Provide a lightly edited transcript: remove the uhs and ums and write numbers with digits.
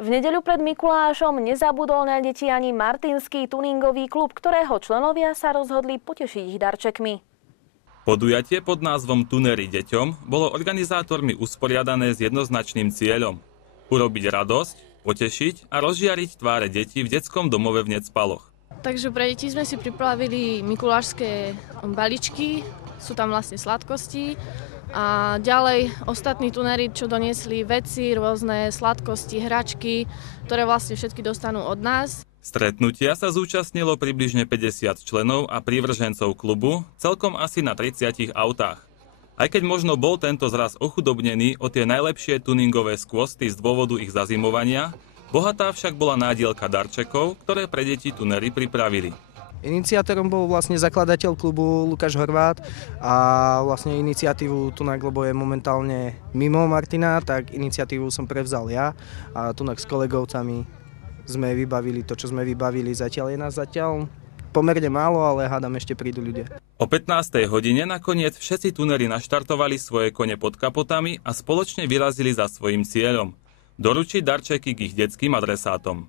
V nedeľu pred Mikulášom nezabudol na deti ani Martinský tuningový klub, ktorého členovia sa rozhodli potešiť ich darčekmi. Podujatie pod názvom Tunery deťom bolo organizátormi usporiadané s jednoznačným cieľom urobiť radosť, potešiť a rozžiariť tváre detí v detskom domove v Necpaloch. Takže pre deti sme si pripravili mikulášske balíčky, sú tam vlastne sladkosti. A ďalej ostatní tunery, čo doniesli veci, rôzne sladkosti, hračky, ktoré vlastne všetky dostanú od nás. Stretnutia sa zúčastnilo približne 50 členov a prívržencov klubu, celkom asi na 30 autách. Aj keď možno bol tento zraz ochudobnený o tie najlepšie tuningové skvosty z dôvodu ich zazimovania, bohatá však bola nádielka darčekov, ktoré pre deti tunery pripravili. Iniciátorom bol vlastne zakladateľ klubu Lukáš Horvát a vlastne iniciatívu Tunak, lebo je momentálne mimo Martina, tak iniciatívu som prevzal ja a Tunak s kolegovcami sme vybavili to, čo sme vybavili. Zatiaľ je nás pomerne málo, ale hádam ešte prídu ľudia. O 15. hodine nakoniec všetci tunery naštartovali svoje kone pod kapotami a spoločne vyrazili za svojím cieľom – doručiť darčeky k ich detským adresátom.